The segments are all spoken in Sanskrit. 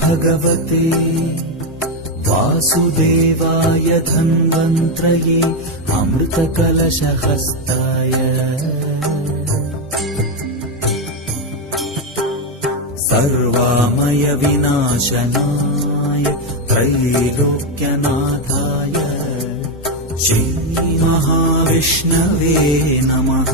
भगवते वासुदेवाय धन्वन्त्रये अमृतकलशहस्ताय सर्वामय विनाशनाय त्रैलोक्यनाथाय श्रीमहाविष्णवे नमः।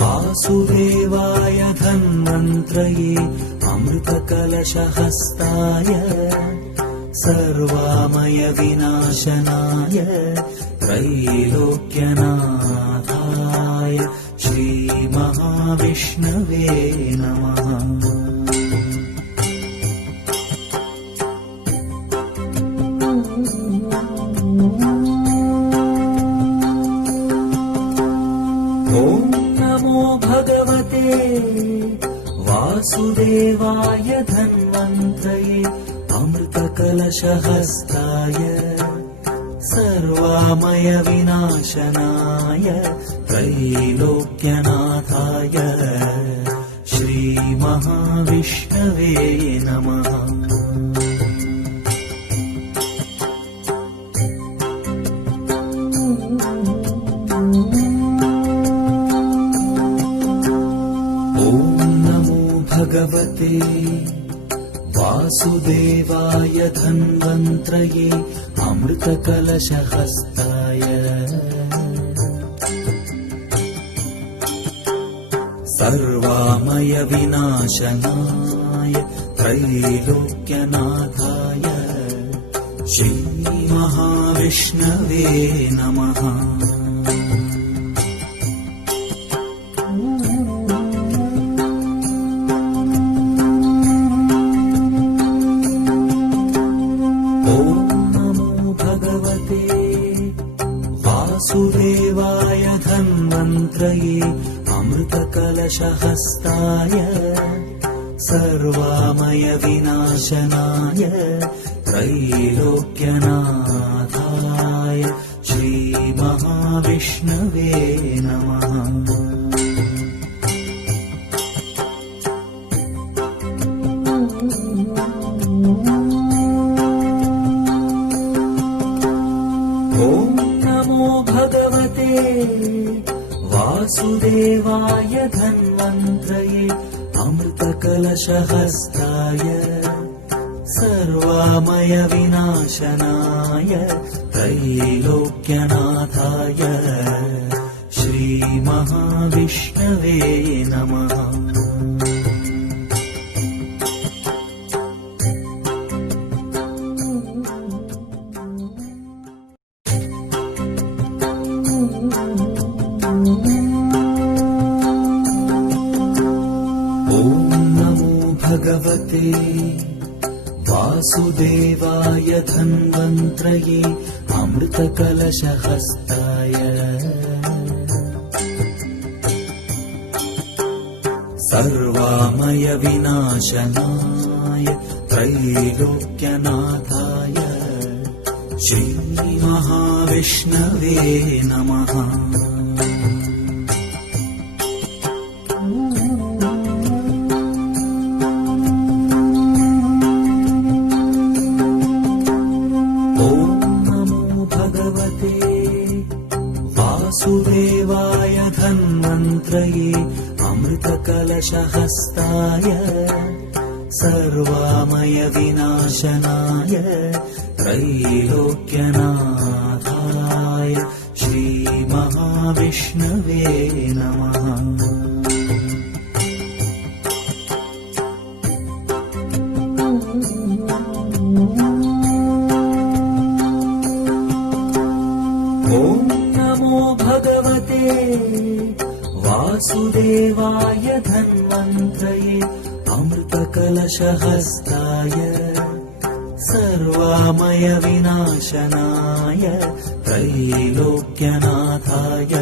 वासुदेवाय धन्वन्त्रये अमृतकलशहस्ताय सर्वामय विनाशनाय त्रैलोक्यनाथाय श्रीमहाविष्णवे नमः। भगवते वासुदेवाय धन्वन्त्रये अमृतकलशहस्ताय सर्वामय विनाशनाय त्रैलोक्यनाथाय श्रीमहाविष्णवे नमः। भगवते वासुदेवाय धन्वन्त्रये अमृतकलशहस्ताय सर्वामय विनाशनाय त्रैलोक्यनाथाय श्रीमहाविष्णवे नमः। वासुदेवाय धन्वन्त्रये अमृतकलशहस्ताय सर्वामय विनाशनाय त्रैलोक्यनाथाय श्रीमहाविष्णवे नमः। भगवते वासुदेवाय धन्वन्त्रये अमृतकलशहस्ताय सर्वामय विनाशनाय त्रैलोक्यनाथाय श्रीमहाविष्णवे नमः। भगवते वासुदेवाय धन्वन्त्रये अमृतकलशहस्ताय सर्वामय विनाशनाय त्रैलोक्यनाथाय श्रीमहाविष्णवे नमः। वासुदेवाय धन्वन्त्रये अमृतकलशहस्ताय सर्वामय विनाशनाय त्रैलोक्यनाथाय श्रीमहाविष्णवे नमः। भगवते वासुदेवाय धन्वन्त्रये अमृतकलशहस्ताय सर्वामय विनाशनाय त्रैलोक्यनाथाय